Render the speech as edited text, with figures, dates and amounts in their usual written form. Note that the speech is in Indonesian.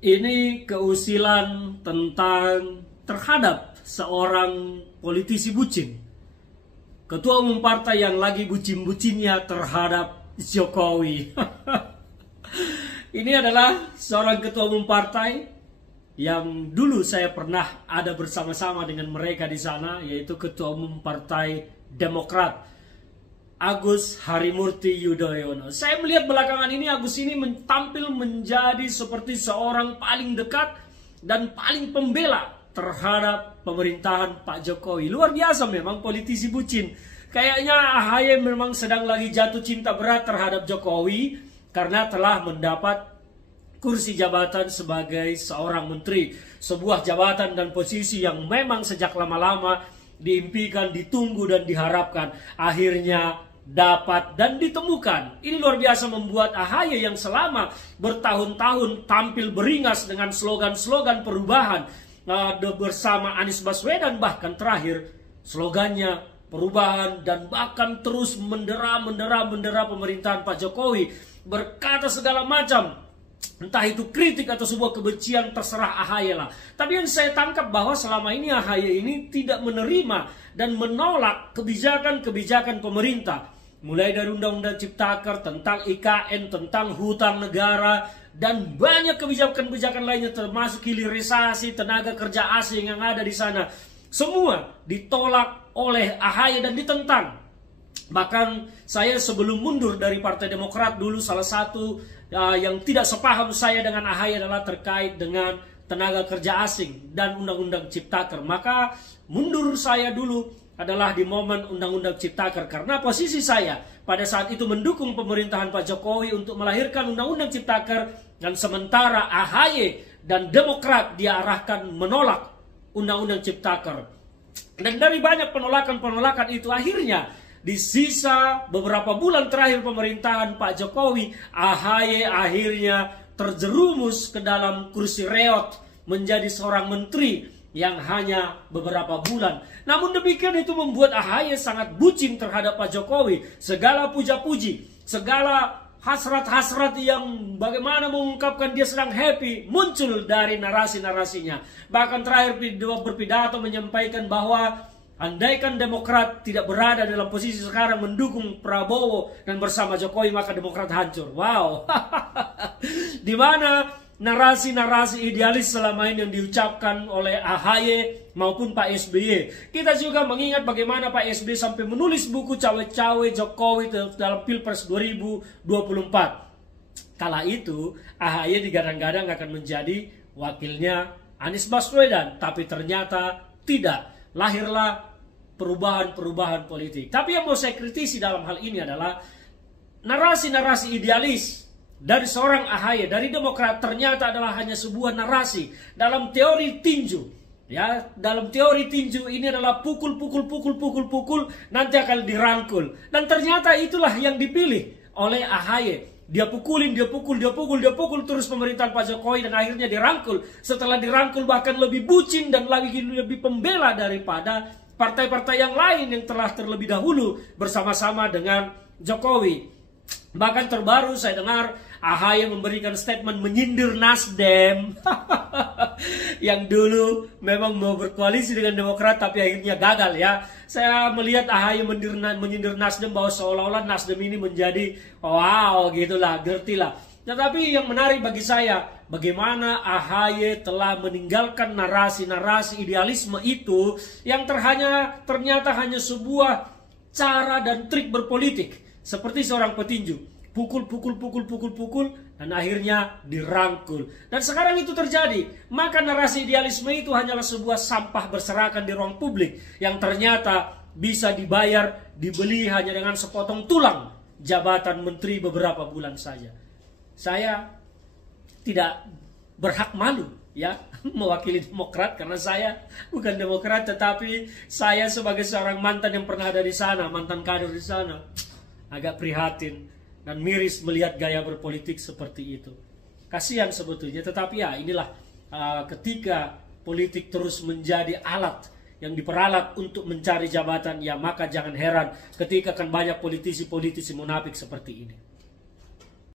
Ini keusilan tentang terhadap seorang politisi bucin, ketua umum partai yang lagi bucin-bucinnya terhadap Jokowi. Ini adalah seorang ketua umum partai yang dulu saya pernah ada bersama-sama dengan mereka di sana, yaitu ketua umum Partai Demokrat, Agus Harimurti Yudhoyono. Saya melihat belakangan ini Agus ini tampil menjadi seperti seorang paling dekat dan paling pembela terhadap pemerintahan Pak Jokowi. Luar biasa memang politisi bucin. Kayaknya AHY memang sedang lagi jatuh cinta berat terhadap Jokowi karena telah mendapat kursi jabatan sebagai seorang menteri. Sebuah jabatan dan posisi yang memang sejak lama-lama diimpikan, ditunggu dan diharapkan. Akhirnya dapat dan ditemukan. Ini luar biasa membuat AHY yang selama bertahun-tahun tampil beringas dengan slogan-slogan perubahan bersama Anies Baswedan, bahkan terakhir slogannya perubahan, dan bahkan terus mendera pemerintahan Pak Jokowi, berkata segala macam, entah itu kritik atau sebuah kebencian, terserah AHY lah. Tapi yang saya tangkap bahwa selama ini AHY ini tidak menerima dan menolak kebijakan-kebijakan pemerintah. Mulai dari Undang-Undang Ciptaker, tentang IKN, tentang hutang negara, dan banyak kebijakan-kebijakan lainnya, termasuk hilirisasi tenaga kerja asing yang ada di sana. Semua ditolak oleh AHY dan ditentang. Bahkan saya sebelum mundur dari Partai Demokrat dulu, salah satu yang tidak sepaham saya dengan AHY adalah terkait dengan tenaga kerja asing dan Undang-Undang Ciptaker. Maka mundur saya dulu adalah di momen Undang-Undang Ciptaker, karena posisi saya pada saat itu mendukung pemerintahan Pak Jokowi untuk melahirkan Undang-Undang Ciptaker, dan sementara AHY dan Demokrat diarahkan menolak Undang-Undang Ciptaker. Dan dari banyak penolakan-penolakan itu, akhirnya di sisa beberapa bulan terakhir pemerintahan Pak Jokowi, AHY akhirnya terjerumus ke dalam kursi reot menjadi seorang menteri yang hanya beberapa bulan. Namun demikian itu membuat AHY sangat bucin terhadap Pak Jokowi. Segala puja-puji, segala hasrat-hasrat yang bagaimana mengungkapkan dia sedang happy muncul dari narasi-narasinya. Bahkan terakhir berpidato menyampaikan bahwa andaikan Demokrat tidak berada dalam posisi sekarang mendukung Prabowo dan bersama Jokowi, maka Demokrat hancur. Wow. Di mana narasi-narasi idealis selama ini yang diucapkan oleh AHY maupun Pak SBY. Kita juga mengingat bagaimana Pak SBY sampai menulis buku cawe-cawe Jokowi dalam Pilpres 2024. Kala itu AHY digadang-gadang akan menjadi wakilnya Anies Baswedan, tapi ternyata tidak. Lahirlah perubahan-perubahan politik. Tapi yang mau saya kritisi dalam hal ini adalah narasi-narasi idealis dari seorang AHY, dari Demokrat, ternyata adalah hanya sebuah narasi dalam teori tinju. Ya, dalam teori tinju ini adalah pukul, nanti akan dirangkul. Dan ternyata itulah yang dipilih oleh AHY. Dia pukul terus pemerintahan Pak Jokowi, dan akhirnya dirangkul. Setelah dirangkul bahkan lebih bucin dan lebih pembela daripada partai-partai yang lain yang telah terlebih dahulu bersama-sama dengan Jokowi. Bahkan terbaru saya dengar AHY memberikan statement menyindir Nasdem yang dulu memang mau berkoalisi dengan Demokrat tapi akhirnya gagal ya. Saya melihat AHY menyindir Nasdem bahwa seolah-olah Nasdem ini menjadi wow gitulah, gertilah. Tetapi yang menarik bagi saya, bagaimana AHY telah meninggalkan narasi-narasi idealisme itu yang ternyata hanya sebuah cara dan trik berpolitik. Seperti seorang petinju, pukul, dan akhirnya dirangkul. Dan sekarang itu terjadi. Maka narasi idealisme itu hanyalah sebuah sampah berserakan di ruang publik yang ternyata bisa dibayar, dibeli hanya dengan sepotong tulang jabatan menteri beberapa bulan saja. Saya tidak berhak malu ya mewakili Demokrat, karena saya bukan Demokrat, tetapi saya sebagai seorang mantan yang pernah ada di sana, mantan kader di sana, agak prihatin dan miris melihat gaya berpolitik seperti itu. Kasihan sebetulnya, tetapi ya inilah ketika politik terus menjadi alat yang diperalat untuk mencari jabatan, ya maka jangan heran ketika akan banyak politisi-politisi munafik seperti ini.